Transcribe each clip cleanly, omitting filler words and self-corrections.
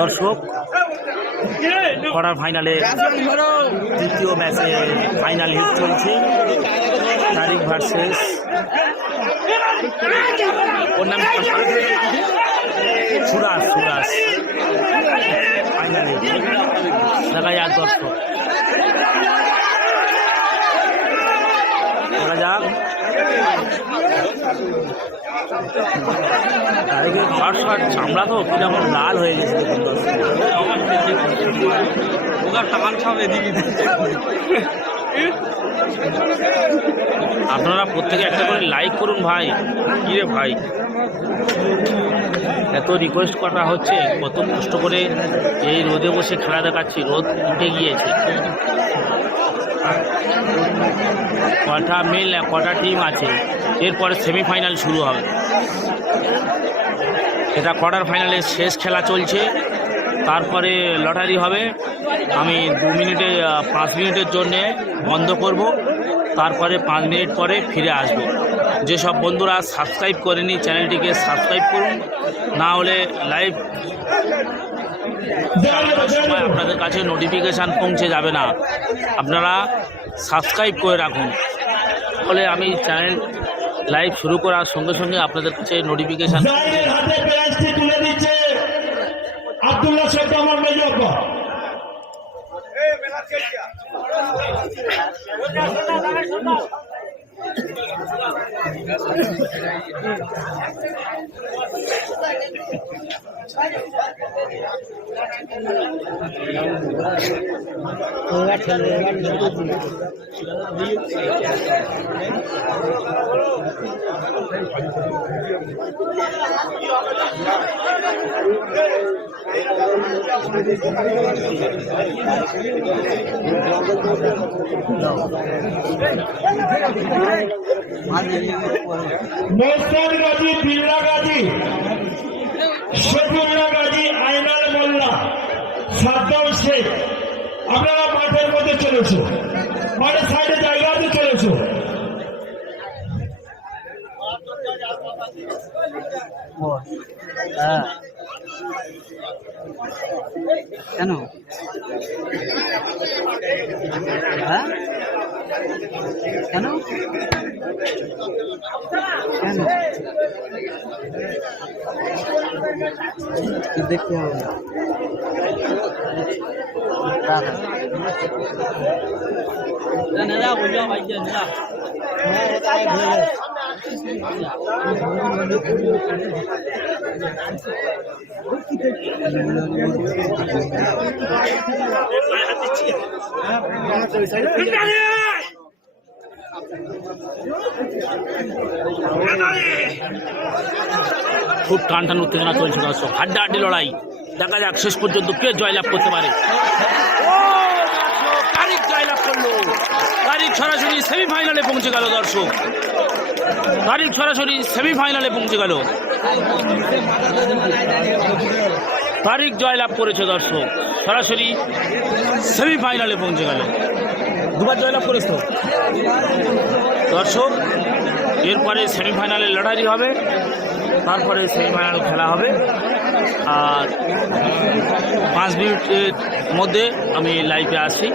দর্শক কোয়ার্টার ফাইনালে তৃতীয় ম্যাচে ফাইনাল হিট চলছে। তারিক ভার্সেস ওর নাম সুরাজ ফাইনালে দেখা যাক দর্শক, দেখা যাক তারিখের শর্ট চামড়া তো কিরকম লাল হয়ে গেছে। আপনারা প্রত্যেকে একটা করে লাইক করুন ভাই। কি রে ভাই, এত রিকোয়েস্ট করা হচ্ছে, কত কষ্ট করে এই রোদে বসে খেলা দেখাচ্ছি, রোদ উঠে গিয়েছে। কটা টিম আছে, এরপরে সেমিফাইনাল শুরু হবে। এটা কোয়ার্টার ফাইনালের শেষ খেলা চলছে, তারপরে লটারি হবে। আমি 5 মিনিটের জন্যে বন্ধ করব, তারপরে 5 মিনিট পরে ফিরে আসব। যেসব বন্ধুরা সাবস্ক্রাইব করেনি চ্যানেলটিকে সাবস্ক্রাইব করুন, না হলে লাইভ সময় আপনাদের কাছে নোটিফিকেশান পৌঁছে যাবে না। আপনারা সাবস্ক্রাইব করে রাখুন, ফলে আমি চ্যানেল লাইভ শুরু করার সঙ্গে সঙ্গে আপনাদের কাছে নোটিফিকেশান মোস্তান গাজী, বিল্লা গাজী, শফিউল্লাহ গাজী, আইনাল মোল্লা, সাদ্দাম শেখ, আপনারা মাঠের মধ্যে চলেছো, মাঠের সাইডে জায়গাতে চলেছো। কেন কেন কেন দেখতে হবে খুব টান উত্তেজনা চলছে দর্শক, হাড্ডাহাড্ডি লড়াই। দেখা যাক শেষ পর্যন্ত কে জয়লাভ করতে পারে। তারিক জয়লাভ করলো, তারিক সরাসরি সেমিফাইনালে পৌঁছে গেল দর্শক, তারিক সরাসরি সেমিফাইনালে পৌঁছে গেল। তারিক জয়লাভ করেছে দর্শক, সরাসরি সেমিফাইনালে পৌঁছে গেল। দুবার জয়লাভ করেছে দর্শক। এরপরে সেমিফাইনালে লড়াই হবে, তারপরে সেমিফাইনাল খেলা হবে। আর 5 মিনিটের মধ্যে আমি লাইভে আসি।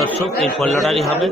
দর্শক এরপর লটারি হবে।